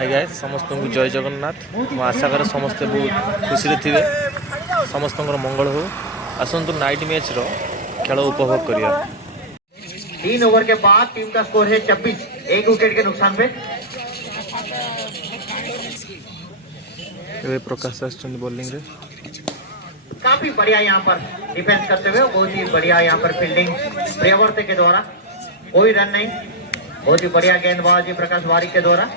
Hi guys समस्त को जय जगन्नाथ। मो आशा कर समस्ते बहुत खुशी थे समस्त मंगल हो। आसतु नाइट मैच रो खेल उपभोग करिया। 3 ओवर के बाद टीम का स्कोर है 26, 1 विकेट के नुकसान पे। प्रकाश आसचंद बॉलिंग रे काफी बढ़िया यहाँ पर डिफेंस करते हुए, बहुत ही बढ़िया यहाँ पर फील्डिंग प्रियवर्ते के द्वारा, कोई रन नहीं, बहुत ही बढ़िया गेंदबाजी प्रकाश वारिक के द्वारा।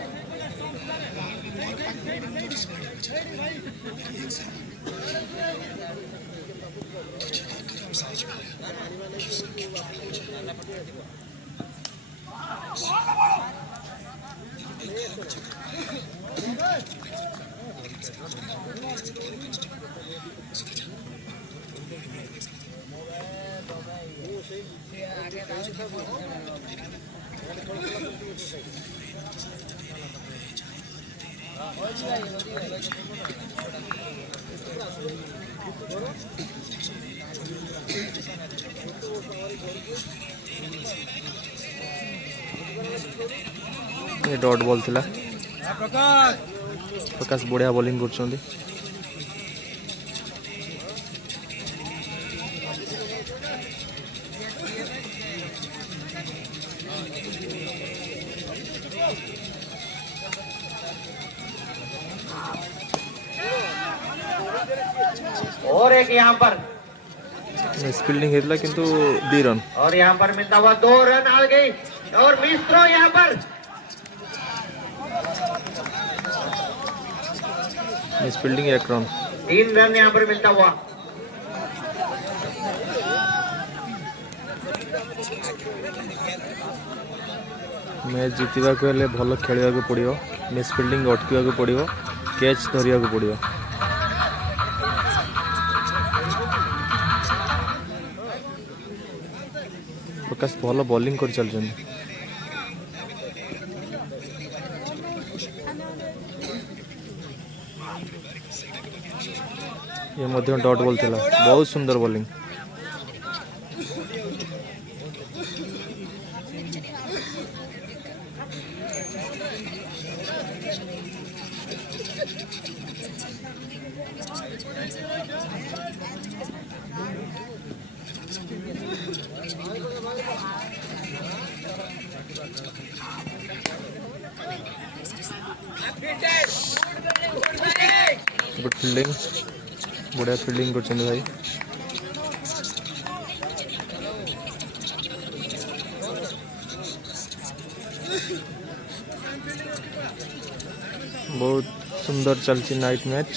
ये डॉट बॉल थिला। प्रकाश बढ़िया बॉलिंग कर और एक यहाँ पर फील्डिंग हेतला किंतु 2 रन और यहाँ पर मिलता हुआ 2 रन आ गई और मिस्त्रो यहाँ पर फील्डिंग 1 रन 3 रन यहाँ पर मिलता हुआ। मैच जीतवा को हेले भल खेलवा को पड़ियो, मिस फील्डिंग अटकवा को पड़ियो, कैच धरिया को पड़ियो। प्रकाश भल बॉलिंग कर चल ये मध्य डॉट बॉल थिला, बहुत सुंदर बॉलिंग। गुड फील्डिंग, बढ़िया फील्डिंग कर भाई। बहुत सुंदर चलची नाइट मैच।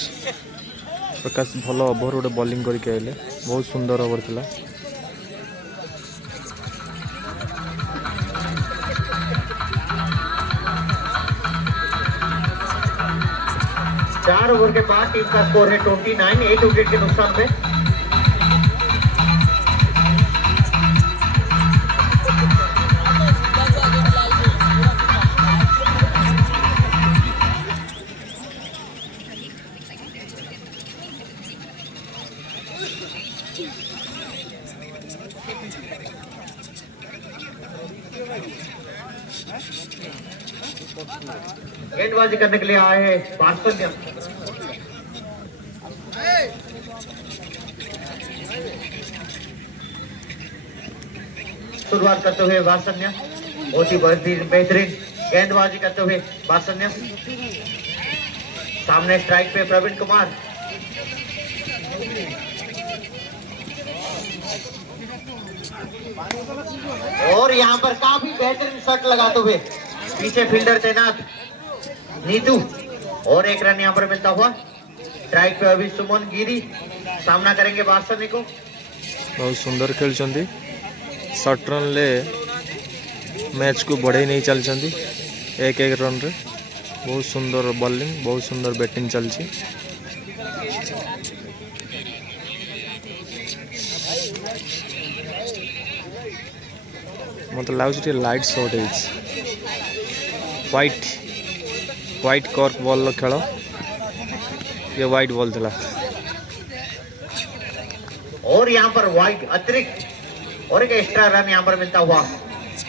प्रकाश भल ओवर गोटे बॉलिंग करके आइले, बहुत सुंदर ओवर थिला। चार ओवर के बाद टीम का स्कोर है 29, 1 विकेट के नुकसान पे। गेंदबाजी करने के लिए आए हैं वात्सल्य। शुरुआत करते हुए वात्सल्य, बहुत ही बेहतरीन गेंदबाजी करते हुए वात्सल्य। सामने स्ट्राइक पे प्रवीण कुमार, और यहां पर काफी बेहतरीन शॉट लगाते हुए पीछे फील्डर तैनात नीतू, और 1 रन यहां पर मिलता हुआ। स्ट्राइक पे अभी सुमन गिरी सामना करेंगे वात्सल्य को। बहुत सुंदर खेल 7 रन ले मैच को बढ़े नहीं चल 1-1 रन रे। बहुत सुंदर बॉलिंग, बहुत सुंदर बैटिंग चलची। मत लगे लाइट शॉट है, व्हाइट कॉर्क बॉल खेल, ये व्हाइट बॉल था। और यहाँ पर व्हाइट अतिरिक्त और एक एक्स्ट्रा रन यहाँ पर मिलता हुआ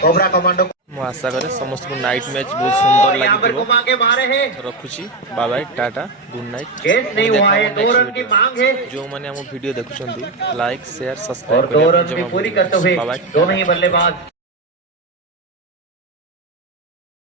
कोबरा कमांडो। ମୁଁ ଆଶା କରେ ସମସ୍ତଙ୍କୁ ନାଇଟ୍ ମ୍ୟାଚ୍ ବହୁତ ସୁନ୍ଦର और यहाँ पर ଲାଗିଥିବ। घुमा के मारे हैं, ରଖୁଛି bye bye tata good night. Catch नहीं हुआ है, 2 रन की मांग है ଯେଉଁମାନେ ଆମ ଭିଡ଼ିଓ ଦେଖୁଛନ୍ତି ଲାଇକ୍ ସେୟାର और ସବସ୍କ୍ରାଇब 2 କରିବା ପାଇଁ रन भी ଜମା पूरी ଭୁଲିବେନି। करते हुए ବାଏ ବାଏ दोनों ଟାଟା। ही बल्लेबाज